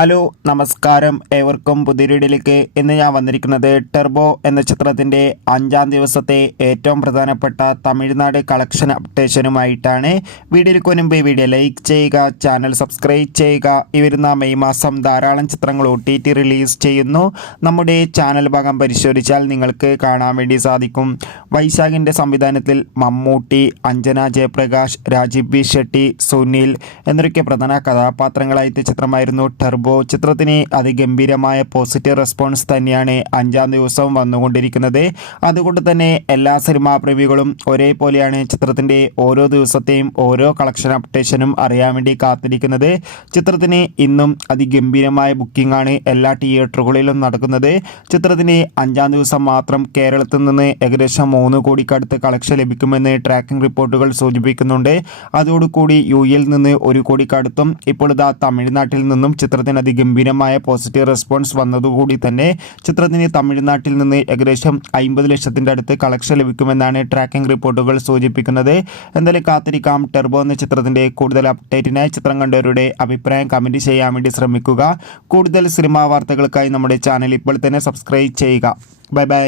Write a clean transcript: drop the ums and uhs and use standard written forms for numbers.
Hello നമസ്കാരം, ഏവർക്കും പുതിയൊരു വീഡിയോയിലേക്ക് ഇന്ന് ഞാൻ വന്നിരിക്കുന്നത് ടെർബോ എന്ന ചിത്രത്തിൻ്റെ 5-ാം ദിവസത്തെ ഏറ്റവും പ്രധാനപ്പെട്ട തമിഴ്നാട് കളക്ഷൻ അപ്ഡേഷനുമായിട്ടാണ്. വീഡിയോയിലേക്ക് മുൻപ് വീഡിയോ ലൈക്ക് ചെയ്യുക, ചാനൽ സബ്സ്ക്രൈബ് ചെയ്യുക. ഈ വരുന്ന മെയ് മാസം ധാരാളം ചിത്രങ്ങൾ OTT റിലീസ് ചെയ്യുന്നു. നമ്മുടെ ചാനൽ ഭാഗം പരിശോധിച്ചാൽ നിങ്ങൾക്ക് കാണാൻ വേണ്ടി സാധിക്കും. വൈശാഖിൻ്റെ സംവിധാനത്തിൽ മമ്മൂട്ടി, അഞ്ജന ജയപ്രകാശ്, രാജീവ് ബി ഷെട്ടി, സുനിൽ എന്നൊക്കെ പ്രധാന കഥാപാത്രങ്ങളായിട്ട് ചിത്രമായിരുന്നു ടെർബോ. ചിത്രത്തിന് അതിഗംഭീരമായ പോസിറ്റീവ് റെസ്പോൺസ് തന്നെയാണ് 5-ാം ദിവസം വന്നുകൊണ്ടിരിക്കുന്നത്. അതുകൊണ്ട് തന്നെ എല്ലാ സിനിമാ പ്രേമികളും ഒരേപോലെയാണ് ചിത്രത്തിൻ്റെ ഓരോ ദിവസത്തെയും ഓരോ കളക്ഷൻ അപ്ഡേഷനും അറിയാൻ വേണ്ടി കാത്തിരിക്കുന്നത്. ചിത്രത്തിന് ഇന്നും അതിഗംഭീരമായ ബുക്കിംഗ് ആണ് എല്ലാ തിയേറ്ററുകളിലും നടക്കുന്നത്. ചിത്രത്തിന് 5-ാം ദിവസം മാത്രം കേരളത്തിൽ നിന്ന് ഏകദേശം 3 കോടിക്കടുത്ത് കളക്ഷൻ ലഭിക്കുമെന്ന് ട്രാക്കിംഗ് റിപ്പോർട്ടുകൾ സൂചിപ്പിക്കുന്നുണ്ട്. അതോടുകൂടി UAE നിന്ന് 1 കോടിക്കടുത്തും ഇപ്പോൾ ഇതാ തമിഴ്നാട്ടിൽ നിന്നും ചിത്രത്തിന് അതിഗംഭീരമായ പോസിറ്റീവ് റെസ്പോൺസ് വന്നതുകൂടി തന്നെ ചിത്രത്തിന് തമിഴ്നാട്ടിൽ നിന്ന് ഏകദേശം 50 ലക്ഷത്തിൻ്റെ അടുത്ത് കളക്ഷൻ ലഭിക്കുമെന്നാണ് ട്രാക്കിംഗ് റിപ്പോർട്ടുകൾ സൂചിപ്പിക്കുന്നത്. എന്തായാലും കാത്തിരിക്കാം. ടെർബോ എന്ന ചിത്രത്തിൻ്റെ കൂടുതൽ അപ്ഡേറ്റിനായി ചിത്രം കണ്ടവരുടെ അഭിപ്രായം കമൻറ്റ് ചെയ്യാൻ വേണ്ടി ശ്രമിക്കുക. കൂടുതൽ സിനിമാ വാർത്തകൾക്കായി നമ്മുടെ ചാനൽ ഇപ്പോൾ തന്നെ സബ്സ്ക്രൈബ് ചെയ്യുക. Bye bye.